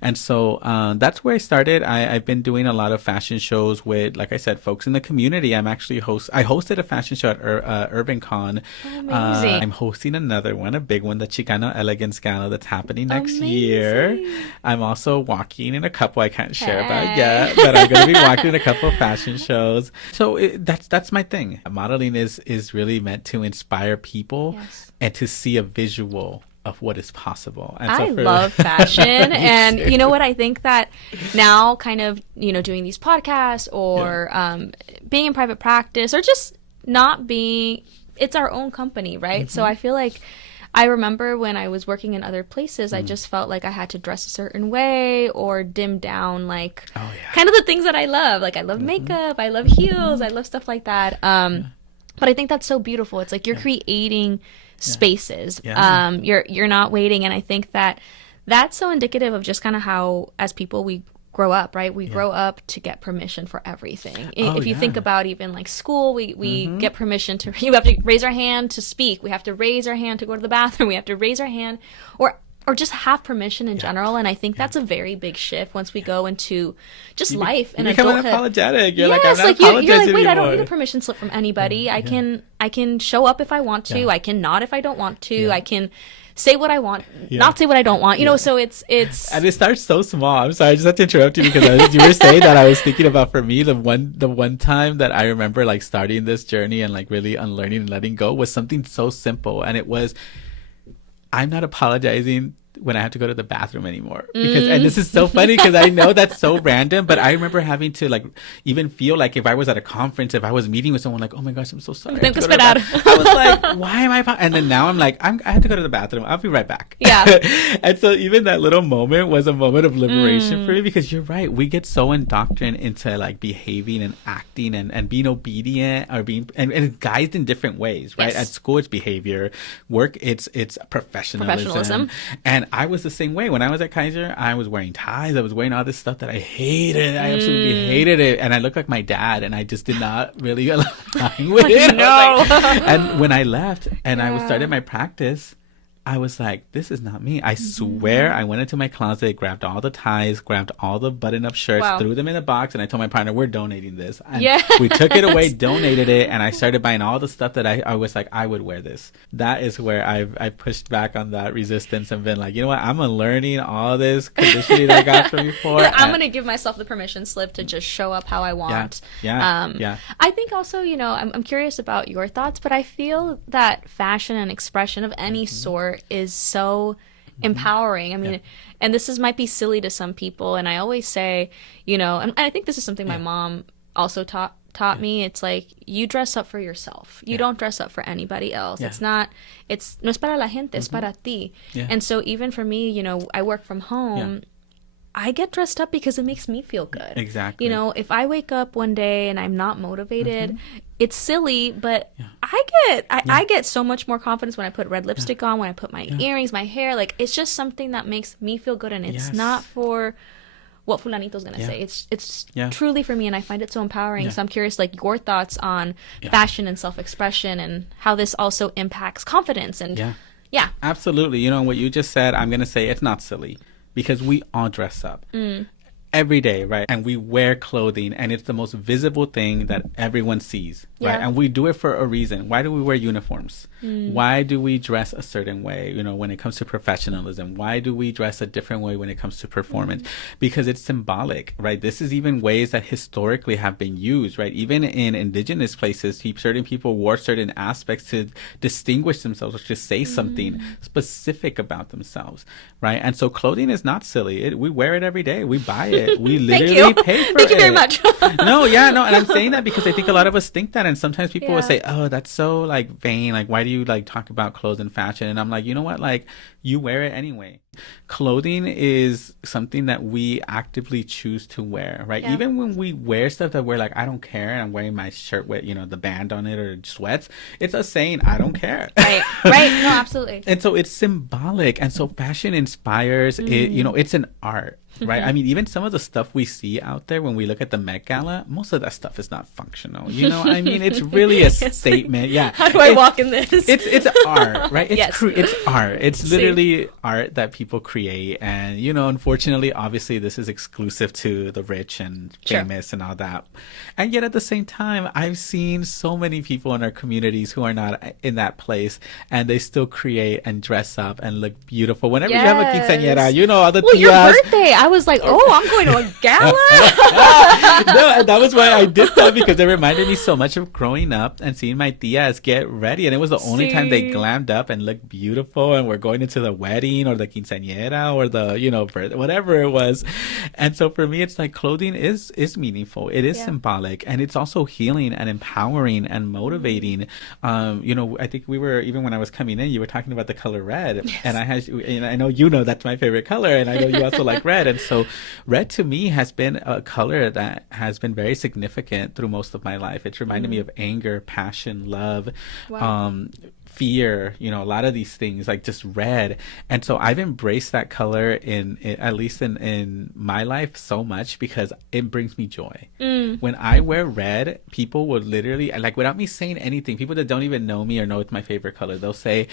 And so that's where I started. I've been doing a lot of fashion shows with, like I said, folks in the community. I hosted a fashion show at Urban Con. Amazing. I'm hosting another one, a big one, the Chicano Elegance Gala, that's happening next year. I'm also walking in a couple I can't share about yet, but I'm going to be walking in a couple of fashion shows. So that's my thing. Modeling is really meant to inspire people and to see a visual of what is possible. And I love fashion. And you know what, I think that now kind of, doing these podcasts or being in private practice, or just not being, it's our own company, right? So I feel like, I remember when I was working in other places, I just felt like I had to dress a certain way or dim down, kind of the things that I love. Like, I love makeup, I love heels, I love stuff like that. But I think that's so beautiful. It's like you're creating spaces. Yeah. You're not waiting. And I think that that's so indicative of just kind of how, as people, we grow up, right? We grow up to get permission for everything. If you think about even like school, we get permission to, you have to raise our hand to speak. We have to raise our hand to go to the bathroom. We have to raise our hand or just have permission in general. And I think that's a very big shift once we go into just life and adulthood. Become unapologetic. You're yes, like, I'm not like you're like, wait, anymore. I don't need a permission slip from anybody. I can show up if I want to. I can not if I don't want to. I can say what I want, not say what I don't want. You know, so it's and it starts so small. I'm sorry, I just have to interrupt you because you were saying that. I was thinking about, for me, the one time that I remember like starting this journey and like really unlearning and letting go was something so simple, and it was, I'm not apologizing when I have to go to the bathroom anymore, because and this is so funny because I know that's so random, but I remember having to like even feel like if I was at a conference, if I was meeting with someone, like, oh my gosh, I'm so sorry, I was like, why am I and then now I'm like, I have to go to the bathroom, I'll be right back. And so even that little moment was a moment of liberation for me, because you're right, we get so indoctrinated into like behaving and acting and being obedient or being and it's guised in different ways, right? At school it's behavior, work it's professionalism. And I was the same way when I was at Kaiser. I was wearing ties. I was wearing all this stuff that I hated. I absolutely hated it. And I looked like my dad, and I just did not really align with it. No. And when I left and I started my practice, I was like, this is not me. I swear I went into my closet, grabbed all the ties, grabbed all the button-up shirts, threw them in a box, and I told my partner, we're donating this. And we took it away, donated it, and I started buying all the stuff that I was like, I would wear this. That is where I pushed back on that resistance and been like, you know what? I'm unlearning all this conditioning I got from before. I'm going to give myself the permission slip to just show up how I want. I think also, you know, I'm curious about your thoughts, but I feel that fashion and expression of any sort is so empowering. I mean, and this might be silly to some people, and I always say, you know, and I think this is something my mom also taught me. It's like, you dress up for yourself. You don't dress up for anybody else. It's no es para la gente, es para ti. And so even for me, you know, I work from home. I get dressed up because it makes me feel good. Exactly. You know, if I wake up one day and I'm not motivated, it's silly, but I get so much more confidence when I put red lipstick on, when I put my earrings, my hair. Like, it's just something that makes me feel good, and it's not for what fulanito's gonna say. It's truly for me, and I find it so empowering. So I'm curious, like, your thoughts on fashion and self-expression and how this also impacts confidence and absolutely. You know what you just said, I'm gonna say it's not silly. Because we all dress up every day, right? And we wear clothing, and it's the most visible thing that everyone sees, right? And we do it for a reason. Why do we wear uniforms? Why do we dress a certain way, you know, when it comes to professionalism? Why do we dress a different way when it comes to performance? Because it's symbolic, right? This is even ways that historically have been used, right? Even in indigenous places, certain people wore certain aspects to distinguish themselves or to say something specific about themselves, right? And so clothing is not silly. We wear it every day. We buy it. We literally pay for it. Thank you very much. No. And I'm saying that because I think a lot of us think that, and sometimes people will say, oh, that's so like vain. Like, why do you like talk about clothes and fashion? And I'm like, you know what? Like, you wear it anyway. Clothing is something that we actively choose to wear, right? Even when we wear stuff that we're like, I don't care, and I'm wearing my shirt with, you know, the band on it or sweats, it's us saying, I don't care. Right. No, absolutely. And so it's symbolic. And so fashion inspires it, you know, it's an art. Right. I mean, even some of the stuff we see out there when we look at the Met Gala, most of that stuff is not functional. You know, I mean, it's really a statement. How do I walk in this? It's art, right? It's art. It's literally art that people create. And, you know, unfortunately, obviously, this is exclusive to the rich and famous and all that. And yet at the same time, I've seen so many people in our communities who are not in that place, and they still create and dress up and look beautiful. Whenever you have a quinceañera, you know, all the tias. Your birthday. I was like, oh, I'm going to a gala. No, that was why I did that, because it reminded me so much of growing up and seeing my tias get ready. And it was the only time they glammed up and looked beautiful and were going into the wedding or the quinceañera quinceañera or the, you know, whatever it was. And so for me, it's like clothing is meaningful. It is symbolic, and it's also healing and empowering and motivating. You know, I think we were, even when I was coming in, you were talking about the color red, and I know, you know, that's my favorite color, and I know you also like red. And so red to me has been a color that has been very significant through most of my life. It's reminded me of anger, passion, love, fear, you know, a lot of these things, like just red. And so I've embraced that color in at least in my life so much, because it brings me joy. When I wear red, people would literally, like, without me saying anything, people that don't even know me or know it's my favorite color, they'll say,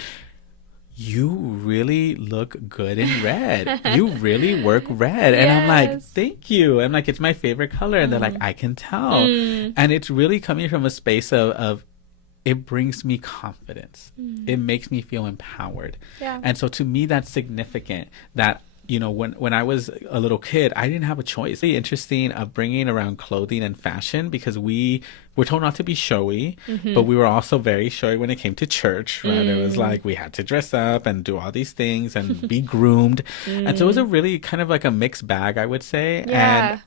you really look good in red. You really work red. And I'm like, thank you. I'm like, it's my favorite color. And they're like, I can tell. And it's really coming from a space of it brings me confidence. It makes me feel empowered. And so to me, that's significant, that, you know, when I was a little kid, I didn't have a choice. It's really interesting upbringing around clothing and fashion, because we were told not to be showy, but we were also very showy when it came to church, right? It was like we had to dress up and do all these things and be groomed. And so it was a really kind of like a mixed bag, I would say. And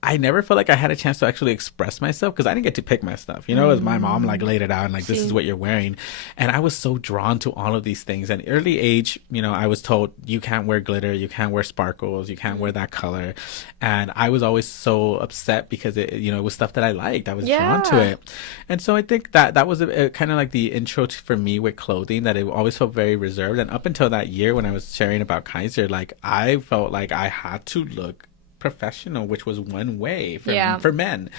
I never felt like I had a chance to actually express myself, because I didn't get to pick my stuff. You know, as my mom like laid it out and like, this is what you're wearing. And I was so drawn to all of these things. At an early age, you know, I was told, you can't wear glitter, you can't wear sparkles, you can't wear that color. And I was always so upset, because it, you know, it was stuff that I liked. I was drawn to it. And so I think that was a kind of like the intro for me with clothing, that it always felt very reserved. And up until that year when I was sharing about Kaiser, like, I felt like I had to look professional, which was one way for men.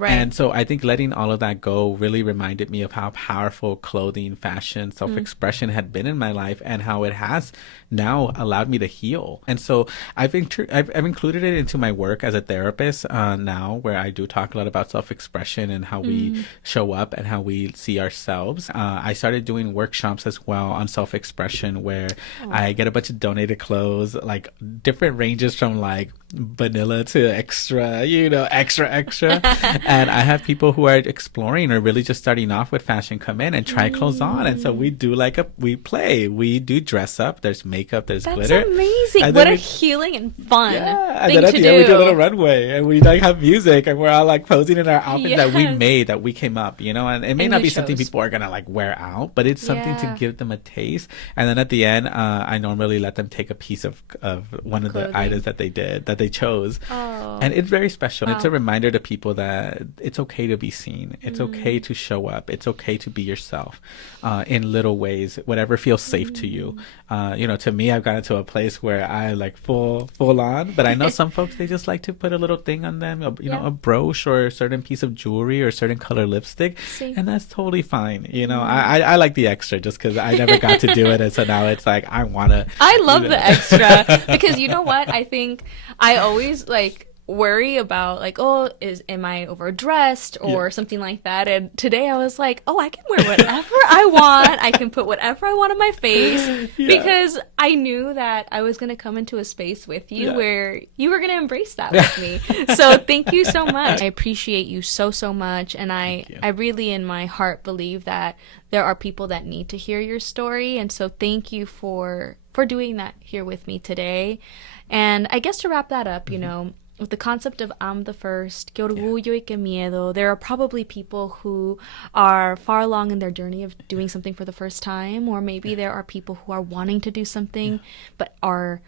And so I think letting all of that go really reminded me of how powerful clothing, fashion, self-expression had been in my life, and how it has now allowed me to heal. And so I've included it into my work as a therapist now, where I do talk a lot about self-expression and how we show up and how we see ourselves. I started doing workshops as well on self-expression, where I get a bunch of donated clothes, like different ranges from like vanilla to extra, you know, extra. And I have people who are exploring or really just starting off with fashion come in and try clothes on. And so we do we do dress up. There's makeup, there's glitter. That's amazing. What a healing and fun and thing then at to the end do. we do a little runway, and we like have music, and we're all like posing in our outfits that we made, that we came up, you know, and it may not be something people are gonna like wear out, but it's something to give them a taste. And then at the end, I normally let them take a piece of one of the items that they chose. And it's very special. It's a reminder to people that it's okay to be seen. It's okay to show up. It's okay to be yourself in little ways, whatever feels safe to you. You know, to me, I've gotten to a place where I like full on, but I know some folks, they just like to put a little thing on them, you know, a brooch or a certain piece of jewelry or a certain color lipstick. And that's totally fine. You know, I like the extra just because I never got to do it. And so now it's like, I love the extra, because you know what? I think I always like worry about like, am I overdressed or something like that. And today I was like, I can wear whatever I want. I can put whatever I want on my face, because I knew that I was going to come into a space with you where you were going to embrace that with me. So thank you so much. I appreciate you so much. And I really in my heart believe that there are people that need to hear your story. And so thank you for doing that here with me today. And I guess to wrap that up, you know, with the concept of I'm the first, que orgullo y que miedo, there are probably people who are far along in their journey of doing something for the first time, or maybe there are people who are wanting to do something but are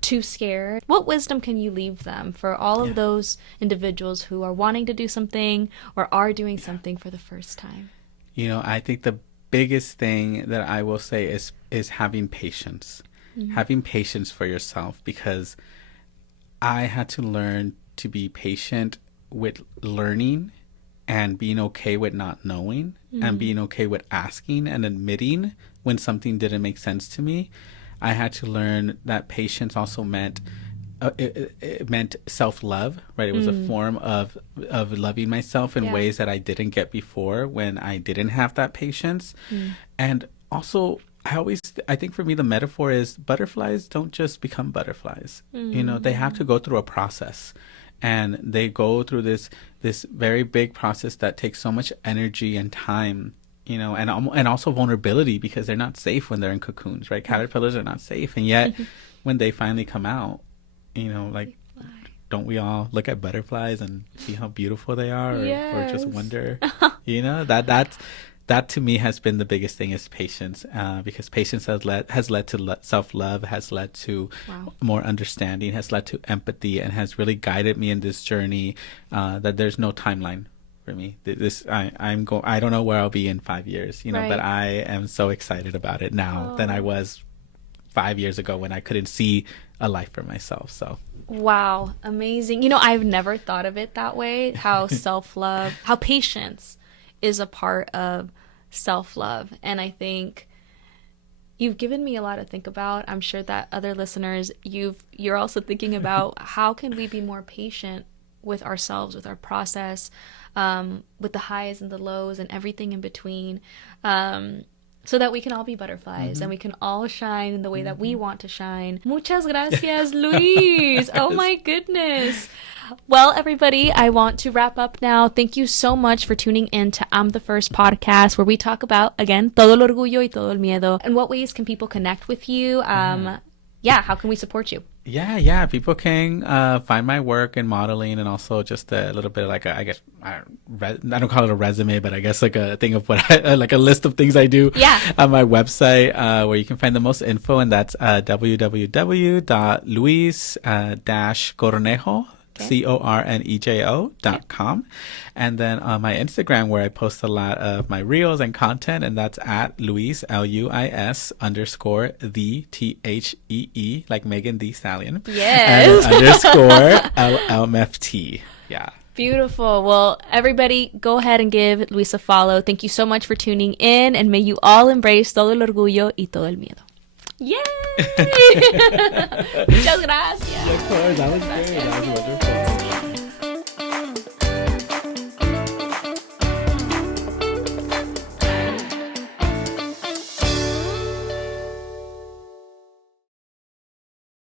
too scared. What wisdom can you leave them for all of those individuals who are wanting to do something or are doing something for the first time? You know, I think the biggest thing that I will say is having patience. Having patience for yourself, because I had to learn to be patient with learning and being okay with not knowing and being okay with asking and admitting when something didn't make sense to me. I had to learn that patience also meant it meant self-love, right? It was a form of loving myself in ways that I didn't get before when I didn't have that patience. And also, I think for me, the metaphor is butterflies don't just become butterflies. You know, they have to go through a process, and they go through this very big process that takes so much energy and time, you know, and also vulnerability, because they're not safe when they're in cocoons, right? Caterpillars are not safe. And yet when they finally come out, like, don't we all look at butterflies and see how beautiful they are, or just wonder, that to me has been the biggest thing, is patience, because patience has led to self-love, has led to more understanding, has led to empathy, and has really guided me in this journey, that there's no timeline for me. I don't know where I'll be in 5 years, but I am so excited about it now than I was 5 years ago when I couldn't see a life for myself. So wow, amazing. I've never thought of it that way, how self-love, how patience is a part of self-love. And I think you've given me a lot to think about. I'm sure that other listeners, you're also thinking about how can we be more patient with ourselves, with our process, with the highs and the lows and everything in between, so that we can all be butterflies and we can all shine in the way that we want to shine. Muchas gracias, Luis. Oh my goodness. Well, everybody, I want to wrap up now. Thank you so much for tuning in to I'm the First podcast, where we talk about, again, todo el orgullo y todo el miedo. And what ways can people connect with you? How can we support you? Yeah. People can find my work in modeling, and also just a little bit of like I don't call it a resume, but I guess like a thing of what like a list of things I do on my website, where you can find the most info, and that's www.luis-cornejo. cornejo.com. And then on my Instagram, where I post a lot of my reels and content, and that's at Luis, Luis _the THEE, like Megan Thee Stallion. Yes. And _LMFT. Yeah. Beautiful. Well, everybody, go ahead and give Luis a follow. Thank you so much for tuning in, and may you all embrace todo el orgullo y todo el miedo. Yay! Muchas gracias. Yeah, of course. That was great. That was wonderful.